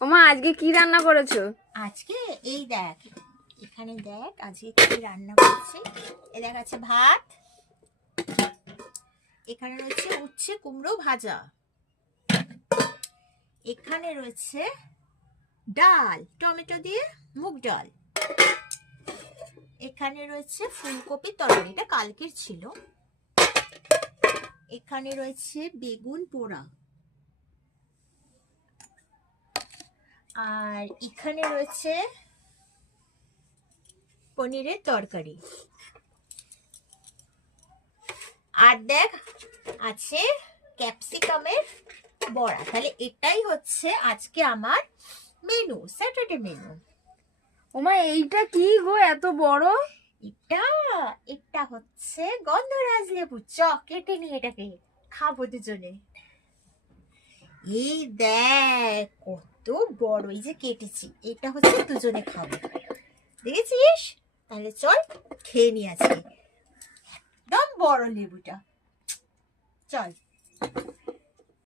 ওমা আজকে কি রান্না করেছো? আজকে এই দেখ, এখানে দেখ আজকে কি রান্না করছি। এই দেখ আছে ভাত, এখানে রয়েছে উচ্ছে কুমড়ো ভাজা, এখানে রয়েছে ডাল টমেটো দিয়ে মুগ ডাল, এখানে রয়েছে ফুলকপি তরকারি, এটা কালকের ছিল, এখানে রয়েছে বেগুন পোড়া, আর এখানে রয়েছে পনিরের তরকারি, আর দেখ আছে ক্যাপসিকামের বড়া। তাহলে এটাই হচ্ছে আজকে আমার মেনু, স্যাটারডে মেনু। ওমা এইটা কি গো এত বড়? এটা এটা হচ্ছে গন্ধরাজ লেবু, চ কেটে নিয়ে এটাকে খাবো দুজনে। এই দেখ কত বড়, এই যে কেটেছি, এটা হচ্ছে দুজনে খাবো, দেখেছিস? তাহলে চল খেয়ে নি আজকে, একদম বড় লেবুটা, চল।